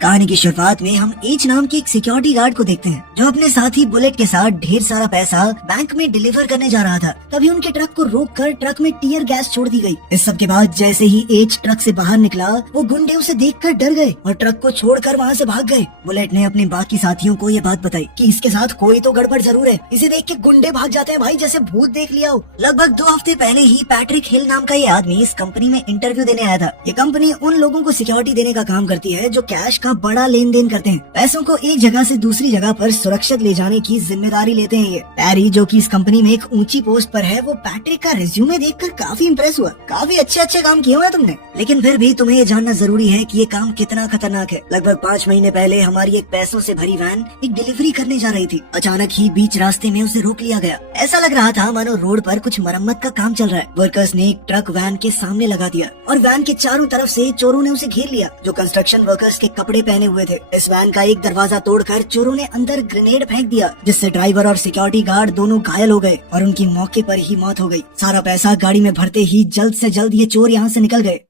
कहानी की शुरुआत में हम एच नाम के एक सिक्योरिटी गार्ड को देखते हैं जो अपने साथी बुलेट के साथ ढेर सारा पैसा बैंक में डिलीवर करने जा रहा था। तभी उनके ट्रक को रोककर ट्रक में टीयर गैस छोड़ दी गई। इस सब के बाद जैसे ही एच ट्रक से बाहर निकला, वो गुंडे उसे देखकर डर गए और ट्रक को छोड़कर वहाँ से भाग गए। बुलेट ने अपने बाकी साथियों को ये बात बताई कि इसके साथ कोई तो गड़बड़ जरूर है। इसे देख के गुंडे भाग जाते हैं भाई, जैसे भूत देख लिया हो। लगभग 2 हफ्ते पहले ही पैट्रिक हिल नाम का ये आदमी इस कंपनी में इंटरव्यू देने आया था। ये कंपनी उन लोगों को सिक्योरिटी देने का काम करती है जो कैश का बड़ा लेन देन करते हैं। पैसों को एक जगह से दूसरी जगह पर सुरक्षित ले जाने की जिम्मेदारी लेते हैं। ये पैरी जो कि इस कंपनी में एक ऊंची पोस्ट पर है, वो पैट्रिक का रिज्यूमे देखकर काफी इम्प्रेस हुआ। काफी अच्छे काम किए हुए हैं तुमने, लेकिन फिर भी तुम्हें ये जानना जरूरी है कि ये काम कितना खतरनाक है। लगभग 5 महीने पहले हमारी एक पैसों से भरी वैन एक डिलीवरी करने जा रही थी। अचानक ही बीच रास्ते में उसे रोक लिया गया। ऐसा लग रहा था मानो रोड पर कुछ मरम्मत का काम चल रहा है। वर्कर्स ने एक ट्रक वैन के सामने लगा दिया और वैन के चारों तरफ से चोरों ने उसे घेर लिया जो कंस्ट्रक्शन वर्कर्स के कपड़े पहने हुए थे। इस वैन का एक दरवाजा तोड़कर चोरों ने अंदर ग्रेनेड फेंक दिया, जिससे ड्राइवर और सिक्योरिटी गार्ड दोनों घायल हो गए और उनकी मौके पर ही मौत हो गई। सारा पैसा गाड़ी में भरते ही जल्द से जल्द ये चोर यहाँ से निकल गए।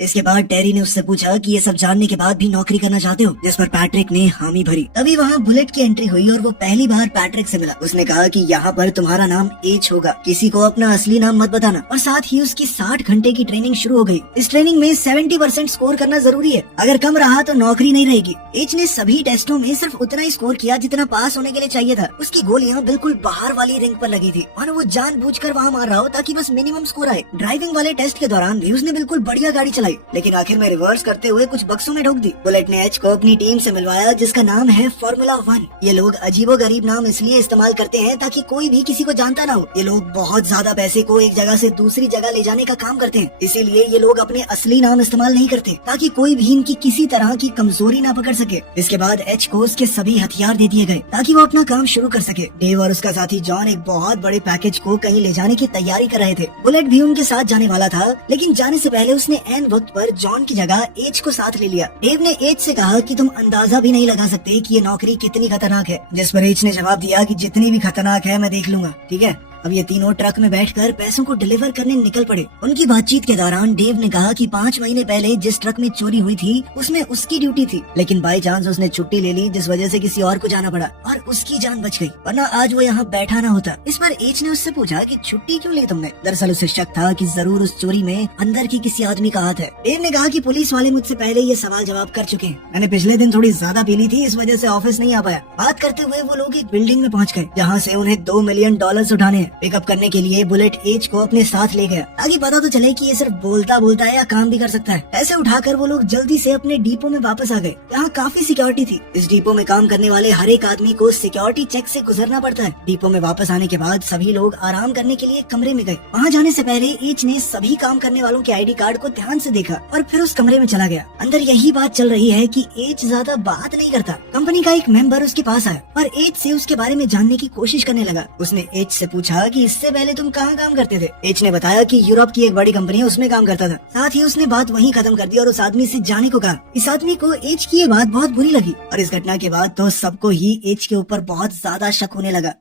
इसके बाद टेरी ने उससे पूछा कि ये सब जानने के बाद भी नौकरी करना चाहते हो, जिस पर पैट्रिक ने हामी भरी। तभी वहाँ बुलेट की एंट्री हुई और वो पहली बार पैट्रिक से मिला। उसने कहा कि यहाँ पर तुम्हारा नाम एच होगा, किसी को अपना असली नाम मत बताना। और साथ ही उसकी 60 घंटे की ट्रेनिंग शुरू हो गई। इस ट्रेनिंग में 70% स्कोर करना जरूरी है, अगर कम रहा तो नौकरी नहीं रहेगी। एच ने सभी टेस्टों में सिर्फ उतना ही स्कोर किया जितना पास होने के लिए चाहिए था। उसकी गोलियां बिल्कुल बाहर वाली रिंग पर लगी थी और वो जानबूझकर वहाँ मार रहा हो ताकि बस मिनिमम स्कोर आए। ड्राइविंग वाले टेस्ट के दौरान भी उसने बिल्कुल बढ़िया गाड़ी चलाई, लेकिन आखिर में रिवर्स करते हुए कुछ बक्सों में ठोक दी। बुलेट ने एच को अपनी टीम से मिलवाया जिसका नाम है फॉर्मूला 1। ये लोग अजीबोगरीब नाम इसलिए इस्तेमाल करते हैं ताकि कोई भी किसी को जानता ना हो। ये लोग बहुत ज्यादा पैसे को एक जगह से दूसरी जगह ले जाने का काम करते हैं, इसीलिए ये लोग अपने असली नाम इस्तेमाल नहीं करते ताकि कोई भी इनकी किसी तरह की कमजोरी ना पकड़ सके। इसके बाद एच को उसके सभी हथियार दे दिए गए ताकि वो अपना काम शुरू कर सके। डेव और उसका साथी जॉन एक बहुत बड़े पैकेज को कहीं ले जाने की तैयारी कर रहे थे। बुलेट भी उनके साथ जाने वाला था, लेकिन जाने से पहले उसने ऐन वक्त पर जॉन की जगह एच को साथ ले लिया। डेव ने एच से कहा कि तुम अंदाजा भी नहीं लगा सकते कि ये नौकरी कितनी खतरनाक है, जिस पर एच ने जवाब दिया कि जितनी भी खतरनाक है मैं देख लूंगा, ठीक है। अब ये तीनों ट्रक में बैठकर पैसों को डिलीवर करने निकल पड़े। उनकी बातचीत के दौरान डेव ने कहा कि 5 महीने पहले जिस ट्रक में चोरी हुई थी उसमें उसकी ड्यूटी थी, लेकिन बाई चांस उसने छुट्टी ले ली जिस वजह से किसी और को जाना पड़ा और उसकी जान बच गई, वरना आज वो यहाँ बैठा ना होता। इस पर एच ने उससे पूछा कि छुट्टी क्यों ली तुमने। दरअसल उसे शक था कि जरूर उस चोरी में अंदर की किसी आदमी का हाथ है। डेव ने कहा कि पुलिस वाले मुझसे पहले ये सवाल जवाब कर चुके हैं। मैंने पिछले दिन थोड़ी ज्यादा पी ली थी, इस वजह से ऑफिस नहीं आ पाया। बात करते हुए वो लोग एक बिल्डिंग में पहुँच गए जहाँ से उन्हें $2 मिलियन उठाने हैं। पिकअप करने के लिए बुलेट एच को अपने साथ ले गया ताकि पता तो चले कि ये सिर्फ बोलता है या काम भी कर सकता है। पैसे उठाकर वो लोग जल्दी से अपने डिपो में वापस आ गए। यहाँ काफी सिक्योरिटी थी। इस डिपो में काम करने वाले हर एक आदमी को सिक्योरिटी चेक से गुजरना पड़ता है। डिपो में वापस आने के बाद सभी लोग आराम करने के लिए कमरे में गए। वहाँ जाने से पहले एच ने सभी काम करने वालों के ID कार्ड को ध्यान से देखा और फिर उस कमरे में चला गया। अंदर यही बात चल रही है कि एच ज्यादा बात नहीं करता। कंपनी का एक मेंबर उसके पास आया और एच से उसके बारे में जानने की कोशिश करने लगा। उसने एच से पूछा कि इससे पहले तुम कहाँ काम करते थे। एच ने बताया कि यूरोप की एक बड़ी कंपनी है, उसमें काम करता था। साथ ही उसने बात वहीं खत्म कर दी और उस आदमी से जाने को कहा। इस आदमी को एच की ये बात बहुत बुरी लगी और इस घटना के बाद तो सबको ही एच के ऊपर बहुत ज्यादा शक होने लगा।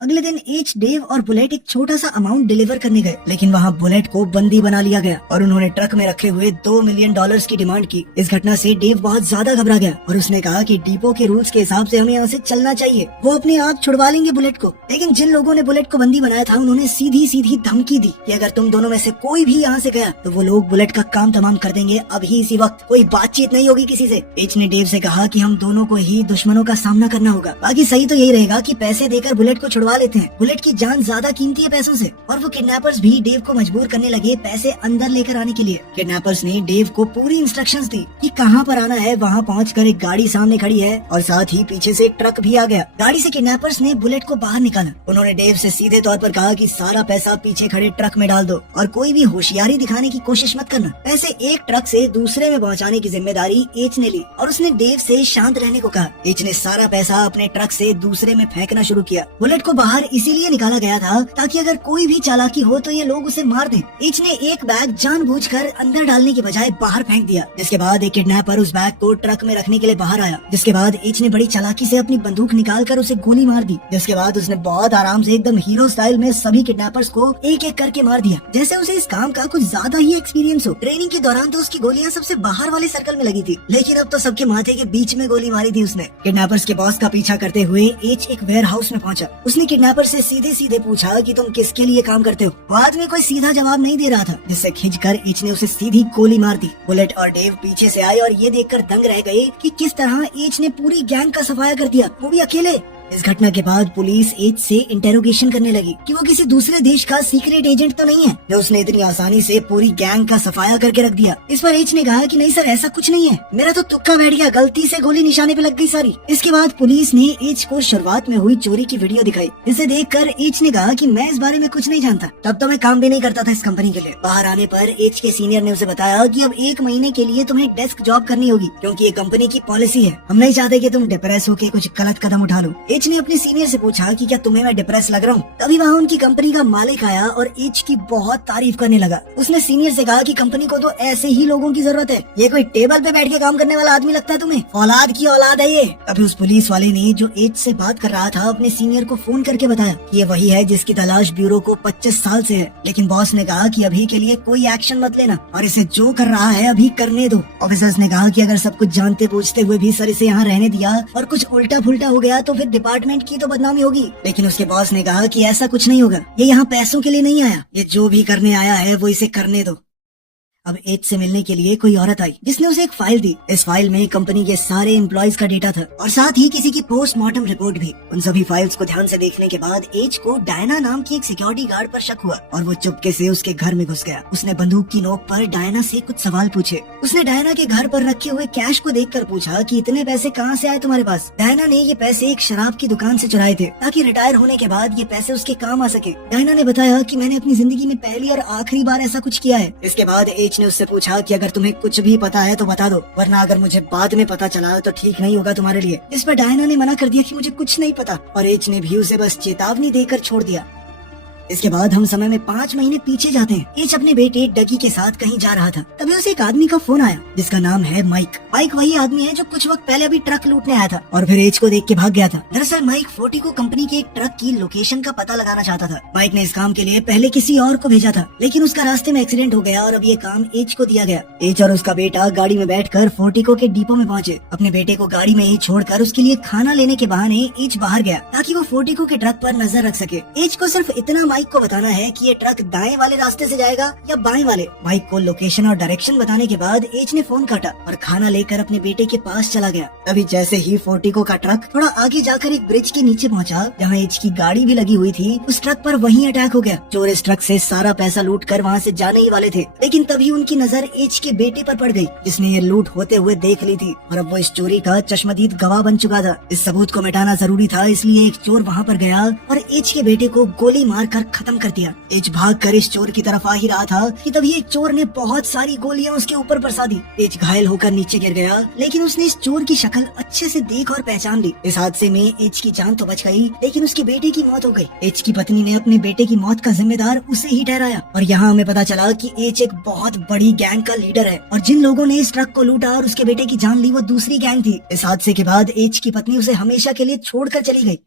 अगले दिन एच, डेव और बुलेट एक छोटा सा अमाउंट डिलीवर करने गए, लेकिन वहाँ बुलेट को बंदी बना लिया गया और उन्होंने ट्रक में रखे हुए $2 मिलियन की डिमांड की। इस घटना से डेव बहुत ज्यादा घबरा गया और उसने कहा कि डिपो के रूल्स के हिसाब से हमें यहाँ से चलना चाहिए। वो अपने आप छुड़वा लेंगे बुलेट को, लेकिन जिन लोगों ने बुलेट को बंदी बनाया था उन्होंने सीधी धमकी दी कि अगर तुम दोनों में से कोई भी यहाँ से गया तो वो लोग बुलेट का काम तमाम कर देंगे अभी इसी वक्त। कोई बातचीत नहीं होगी किसी से। एच ने डेव से कहा कि हम दोनों को ही दुश्मनों का सामना करना होगा, बाकी सही तो यही रहेगा कि पैसे देकर बुलेट को छुड़वा लेते हैं। बुलेट की जान ज्यादा कीमती है पैसों से। और वो किडनैपर्स भी डेव को मजबूर करने लगे पैसे अंदर लेकर आने के लिए। किडनैपर्स ने डेव को पूरी इंस्ट्रक्शंस दी कि कहाँ पर आना है। वहाँ पहुँचकर एक गाड़ी सामने खड़ी है और साथ ही पीछे से एक ट्रक भी आ गया। गाड़ी से किडनैपर्स ने बुलेट को बाहर निकाला। उन्होंने डेव से सीधे तौर पर कहा कि सारा पैसा पीछे खड़े ट्रक में डाल दो और कोई भी होशियारी दिखाने की कोशिश मत करना। पैसे एक ट्रक से दूसरे में पहुँचाने की जिम्मेदारी एच ने ली और उसने डेव से शांत रहने को कहा। एच ने सारा पैसा अपने ट्रक से दूसरे में फेंकना शुरू किया। बुलेट को बाहर इसीलिए निकाला गया था ताकि अगर कोई भी चालाकी हो तो ये लोग उसे मार दें। एच ने एक बैग जानबूझकर अंदर डालने की बजाय बाहर फेंक दिया, जिसके बाद एक किडनैपर उस बैग को ट्रक में रखने के लिए बाहर आया, जिसके बाद एच ने बड़ी चालाकी से अपनी बंदूक निकालकर उसे गोली मार दी, जिसके बाद उसने बहुत आराम से एकदम हीरो स्टाइल में सभी किडनैपर्स को एक एक करके मार दिया, जैसे उसे इस काम का कुछ ज्यादा ही एक्सपीरियंस हो। ट्रेनिंग के दौरान तो उसकी गोलियां सबसे बाहर वाले सर्कल में लगी थी, लेकिन अब तो सबके माथे के बीच में गोली मारी थी उसने। किडनैपर्स के बॉस का पीछा करते हुए एच एक वेयर हाउस में पहुंचा। उसने किडनैपर से सीधे सीधे पूछा कि तुम किसके लिए काम करते हो। वो आदमी कोई सीधा जवाब नहीं दे रहा था, जिससे खींचकर एच ने उसे सीधी गोली मार दी। बुलेट और डेव पीछे से आए और ये देखकर दंग रह गए कि किस तरह एच ने पूरी गैंग का सफाया कर दिया, वो भी अकेले। इस घटना के बाद पुलिस एच से इंटेरोगेशन करने लगी कि वो किसी दूसरे देश का सीक्रेट एजेंट तो नहीं है जो उसने इतनी आसानी से पूरी गैंग का सफाया करके रख दिया। इस पर एच ने कहा कि नहीं सर, ऐसा कुछ नहीं है, मेरा तो तुक्का बैठ गया, गलती से गोली निशाने पे लग गई सारी। इसके बाद पुलिस ने एच को शुरुआत में हुई चोरी की वीडियो दिखाई, जिसे देखकर एच ने कहा कि मैं इस बारे में कुछ नहीं जानता, तब तो मैं काम भी नहीं करता था इस कंपनी के लिए। बाहर आने पर एच के सीनियर ने उसे बताया कि अब 1 महीने के लिए तुम्हें डेस्क जॉब करनी होगी, क्योंकि ये कंपनी की पॉलिसी है, हम नहीं चाहते कि तुम डिप्रेस होकर कुछ गलत कदम उठा लो। एच ने अपने सीनियर से पूछा कि क्या तुम्हें मैं डिप्रेस लग रहा हूँ। तभी वहाँ उनकी कंपनी का मालिक आया और एच की बहुत तारीफ करने लगा। उसने सीनियर से कहा कि कंपनी को तो ऐसे ही लोगों की जरूरत है, ये कोई टेबल पे बैठ के काम करने वाला आदमी लगता है तुम्हें, औलाद की औलाद है ये। तभी उस पुलिस वाले ने जो एच से बात कर रहा था अपने सीनियर को फोन करके बताया कि ये वही है जिसकी तलाश ब्यूरो को 25 साल से है, लेकिन बॉस ने कहा कि अभी के लिए कोई एक्शन मत लेना और इसे जो कर रहा है अभी करने दो। ऑफिसर्स ने कहा कि अगर सब कुछ जानते पूछते हुए भी सर इसे यहाँ रहने दिया और कुछ उल्टा फुल्टा हो गया तो फिर डिपार्टमेंट की तो बदनामी होगी। लेकिन उसके बॉस ने कहा कि ऐसा कुछ नहीं होगा, ये यहाँ पैसों के लिए नहीं आया, ये जो भी करने आया है वो इसे करने दो। अब एच से मिलने के लिए कोई औरत आई जिसने उसे एक फाइल दी। इस फाइल में कंपनी के सारे एम्प्लॉयज का डेटा था और साथ ही किसी की पोस्टमार्टम रिपोर्ट भी। उन सभी फाइल्स को ध्यान से देखने के बाद एच को डायना नाम की एक सिक्योरिटी गार्ड पर शक हुआ और वो चुपके से उसके घर में घुस गया। उसने बंदूक की नोक पर डायना से कुछ सवाल पूछे। उसने डायना के घर पर रखे हुए कैश को देखकर पूछा कि इतने पैसे कहाँ से आए तुम्हारे पास। डायना ने ये पैसे एक शराब की दुकान से चुराए थे ताकि रिटायर होने के बाद ये पैसे उसके काम आ सके। डायना ने बताया कि मैंने अपनी जिंदगी में पहली और आखिरी बार ऐसा कुछ किया है। इसके बाद एच ने उससे पूछा कि अगर तुम्हें कुछ भी पता है तो बता दो, वरना अगर मुझे बाद में पता चला तो ठीक नहीं होगा तुम्हारे लिए। इस पर डायना ने मना कर दिया कि मुझे कुछ नहीं पता और एच ने भी उसे बस चेतावनी देकर छोड़ दिया। इसके बाद हम समय में 5 महीने पीछे जाते हैं। एच अपने बेटे डगी के साथ कहीं जा रहा था, तभी उसे एक आदमी का फोन आया जिसका नाम है माइक। माइक वही आदमी है जो कुछ वक्त पहले अभी ट्रक लूटने आया था और फिर एच को देख के भाग गया था। दरअसल माइक फोर्टिको कंपनी के एक ट्रक की लोकेशन का पता लगाना चाहता था। माइक ने इस काम के लिए पहले किसी और को भेजा था, लेकिन उसका रास्ते में एक्सीडेंट हो गया और अब ये काम एच को दिया गया। एच और उसका बेटा गाड़ी में बैठकर फोर्टिको के डिपो में पहुंचे। अपने बेटे को गाड़ी में ही छोड़कर उसके लिए खाना लेने के बहाने एच बाहर गया ताकि वो फोर्टिको के ट्रक पर नजर रख सके। एच को सिर्फ इतना माइक को बताना है कि ये ट्रक दाएं वाले रास्ते से जाएगा या बाएं वाले। माइक को लोकेशन और डायरेक्शन बताने के बाद एच ने फोन काटा और खाना लेकर अपने बेटे के पास चला गया। तभी जैसे ही फोर्टिको का ट्रक थोड़ा आगे जाकर एक ब्रिज के नीचे पहुंचा जहां एच की गाड़ी भी लगी हुई थी, उस ट्रक पर वहीं अटैक हो गया। चोर इस ट्रक से सारा पैसा लूट कर वहाँ से जाने ही वाले थे, लेकिन तभी उनकी नजर एच के बेटे पर पड़ गई जिसने ये लूट होते हुए देख ली थी और अब वो इस चोरी का चश्मदीद गवाह बन चुका था। इस सबूत को मिटाना जरूरी था, इसलिए एक चोर वहाँ पर गया और एच के बेटे को गोली मार कर खत्म कर दिया। एच भागकर इस चोर की तरफ आ ही रहा था कि तभी एक चोर ने बहुत सारी गोलियां उसके ऊपर बरसा दी। एच घायल होकर नीचे गिर गया, लेकिन उसने इस चोर की शक्ल अच्छे से देख और पहचान ली। इस हादसे में एच की जान तो बच गई, लेकिन उसके बेटे की मौत हो गई। एच की पत्नी ने अपने बेटे की मौत का जिम्मेदार उसे ही ठहराया और यहाँ हमें पता चला कि एच एक बहुत बड़ी गैंग का लीडर है और जिन लोगों ने इस ट्रक को लूटा और उसके बेटे की जान ली वो दूसरी गैंग थी। इस हादसे के बाद एच की पत्नी उसे हमेशा के लिए छोड़कर चली गई।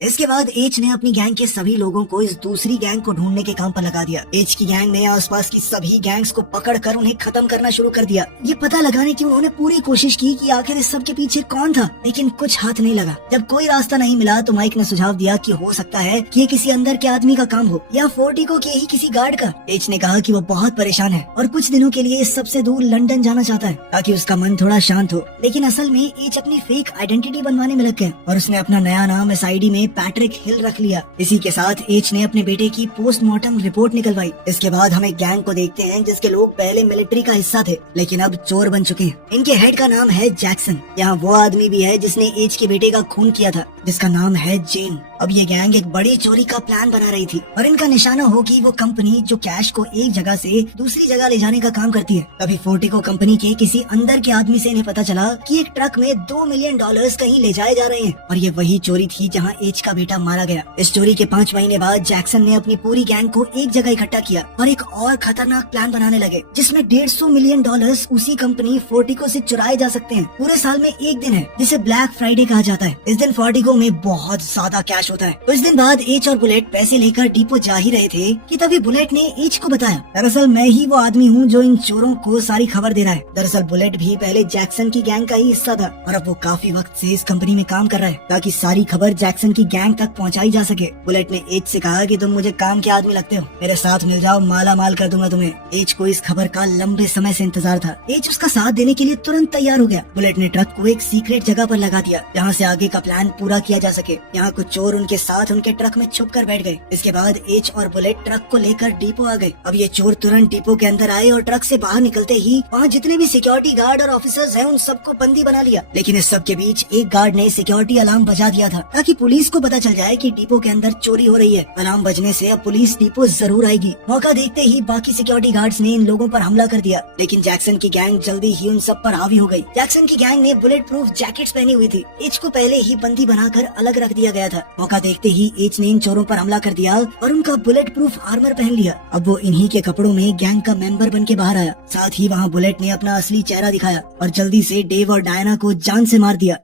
इसके बाद एच ने अपनी गैंग के सभी लोगों को इस दूसरी गैंग को ढूंढने के काम पर लगा दिया। एच की गैंग ने आसपास की सभी गैंग्स को पकड़कर उन्हें खत्म करना शुरू कर दिया। ये पता लगाने की उन्होंने पूरी कोशिश की कि आखिर इस सब के पीछे कौन था, लेकिन कुछ हाथ नहीं लगा। जब कोई रास्ता नहीं मिला तो माइक ने सुझाव दिया कि हो सकता है कि ये किसी अंदर के आदमी का काम हो या फोर्टिको के ही किसी गार्ड का। एच ने कहा कि वो बहुत परेशान है और कुछ दिनों के लिए इस सबसे दूर लंदन जाना चाहता है ताकि उसका मन थोड़ा शांत हो, लेकिन असल में एच अपनी फेक आइडेंटिटी बनवाने में लग गया और उसने अपना नया नाम SID में पैट्रिक हिल रख लिया। इसी के साथ एच ने अपने बेटे की पोस्टमार्टम रिपोर्ट निकलवाई। इसके बाद हम एक गैंग को देखते हैं जिसके लोग पहले मिलिट्री का हिस्सा थे लेकिन अब चोर बन चुके हैं। इनके हेड का नाम है जैक्सन। यहाँ वो आदमी भी है जिसने एच के बेटे का खून किया था जिसका नाम है जेन। अब ये गैंग एक बड़ी चोरी का प्लान बना रही थी और इनका निशाना होगी वो कंपनी जो कैश को एक जगह से दूसरी जगह ले जाने का काम करती है। तभी फोर्टिको कंपनी के किसी अंदर के आदमी से इन्हें पता चला कि एक ट्रक में $2 मिलियन कहीं ले जाए जा रहे हैं और ये वही चोरी थी जहाँ एच का बेटा मारा गया। इस चोरी के 5 महीने बाद जैक्सन ने अपनी पूरी गैंग को एक जगह इकट्ठा किया और एक और खतरनाक प्लान बनाने लगे जिसमें $150 मिलियन उसी कंपनी फोर्टिको से चुराए जा सकते हैं। पूरे साल में एक दिन है जिसे ब्लैक फ्राइडे कहा जाता है। इस दिन फोर्टिको में बहुत ज्यादा कैश होता है। कुछ दिन बाद एच और बुलेट पैसे लेकर डिपो जा ही रहे थे कि तभी बुलेट ने एच को बताया, दरअसल मैं ही वो आदमी हूँ जो इन चोरों को सारी खबर दे रहा है। दरअसल बुलेट भी पहले जैक्सन की गैंग का ही हिस्सा था और अब वो काफी वक्त से इस कंपनी में काम कर रहा है ताकि सारी खबर जैक्सन की गैंग तक पहुँचाई जा सके। बुलेट ने एच से कहा कि तुम मुझे काम के आदमी लगते हो, मेरे साथ मिल जाओ, माला माल कर दूंगा तुम्हें। एच को इस खबर का लंबे समय से इंतजार था। एच उसका साथ देने के लिए तुरंत तैयार हो गया। बुलेट ने ट्रक को एक सीक्रेट जगह पर लगा दिया जहाँ से आगे का प्लान पूरा किया जा सके। यहाँ कुछ चोर उनके साथ उनके ट्रक में छुप कर बैठ गए। इसके बाद एच और बुलेट ट्रक को लेकर डिपो आ गए। अब ये चोर तुरंत डिपो के अंदर आए और ट्रक से बाहर निकलते ही वहाँ जितने भी सिक्योरिटी गार्ड और ऑफिसर्स हैं उन सबको बंदी बना लिया। लेकिन इस सब के बीच एक गार्ड ने सिक्योरिटी अलार्म बजा दिया था ताकि पुलिस को पता चल जाए कि डिपो के अंदर चोरी हो रही है। अलार्म बजने से अब पुलिस डिपो जरूर आएगी। मौका देखते ही बाकी सिक्योरिटी गार्ड्स ने इन लोगों पर हमला कर दिया, लेकिन जैक्सन की गैंग जल्दी ही उन सब पर हावी हो गई। जैक्सन की गैंग ने बुलेट प्रूफ जैकेट्स पहनी हुई थी। एच को पहले ही बंदी बनाकर अलग रख दिया गया था। मौका देखते ही एच ने इन चोरों पर हमला कर दिया और उनका बुलेट प्रूफ आर्मर पहन लिया। अब वो इन्हीं के कपड़ों में गैंग का मेंबर बन के बाहर आया। साथ ही वहाँ बुलेट ने अपना असली चेहरा दिखाया और जल्दी से डेव और डायना को जान से मार दिया।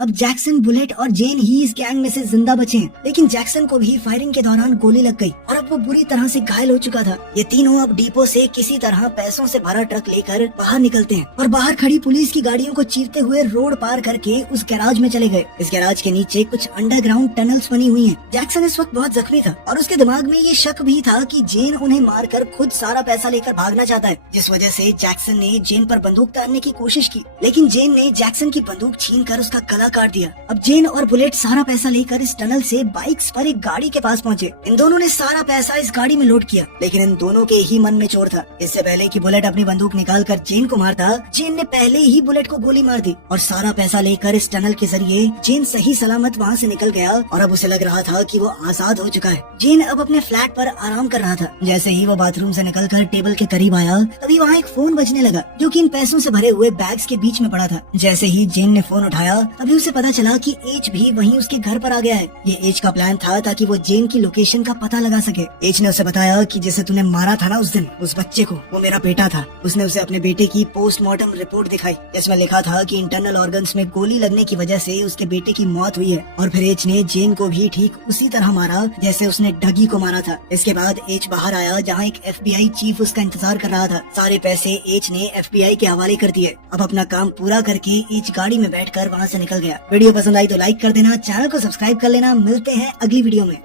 अब जैक्सन, बुलेट और जेन ही इस गैंग में से जिंदा बचे हैं, लेकिन जैक्सन को भी फायरिंग के दौरान गोली लग गई और अब वो बुरी तरह से घायल हो चुका था। ये तीनों अब डिपो से किसी तरह पैसों से भरा ट्रक लेकर बाहर निकलते हैं और बाहर खड़ी पुलिस की गाड़ियों को चीरते हुए रोड पार करके उस गैराज में चले गए। इस गैराज के नीचे कुछ अंडरग्राउंड टनल्स बनी हुई हैं। जैक्सन इस वक्त बहुत जख्मी था और उसके दिमाग में ये शक भी था कि जेन उन्हें मारकर खुद सारा पैसा लेकर भागना चाहता है, जिस वजह से जैक्सन ने जेन पर बंदूक तानने की कोशिश की, लेकिन जेन ने जैक्सन की बंदूक छीनकर उसका गला काट दिया। अब जेन और बुलेट सारा पैसा लेकर इस टनल से बाइक्स पर एक गाड़ी के पास पहुंचे। इन दोनों ने सारा पैसा इस गाड़ी में लोड किया, लेकिन इन दोनों के ही मन में चोर था। इससे पहले कि बुलेट अपनी बंदूक निकालकर जेन को मारता, जेन ने पहले ही बुलेट को गोली मार दी और सारा पैसा लेकर इस टनल के जरिए जेन सही सलामत वहाँ से निकल गया और अब उसे लग रहा था कि वो आजाद हो चुका है। जेन अब अपने फ्लैट पर आराम कर रहा था। जैसे ही वो बाथरूम से निकलकर टेबल के करीब आया, तभी वहाँ एक फोन बजने लगा जो कि इन पैसों से भरे हुए बैग्स के बीच में पड़ा था। जैसे ही जेन ने फोन उठाया, तभी उसे पता चला कि एच भी वहीं उसके घर पर आ गया है। ये एच का प्लान था ताकि वो जेन की लोकेशन का पता लगा सके। एच ने उसे बताया कि जिसे तूने मारा था ना उस दिन, उस बच्चे को, वो मेरा बेटा था। उसने उसे अपने बेटे की पोस्टमार्टम रिपोर्ट दिखाई, जिसमें लिखा था कि इंटरनल ऑर्गन्स में गोली लगने की वजह से उसके बेटे की मौत हुई है। और फिर एच ने जेन को भी ठीक उसी तरह मारा जैसे उसने डगी को मारा था। इसके बाद एच बाहर आया जहाँ एक FBI चीफ उसका इंतजार कर रहा था। सारे पैसे एच ने FBI के हवाले कर दिए। अब अपना काम पूरा करके एच गाड़ी में बैठकर वहाँ से निकल गया। वीडियो पसंद आई तो लाइक कर देना, चैनल को सब्सक्राइब कर लेना। मिलते हैं अगली वीडियो में।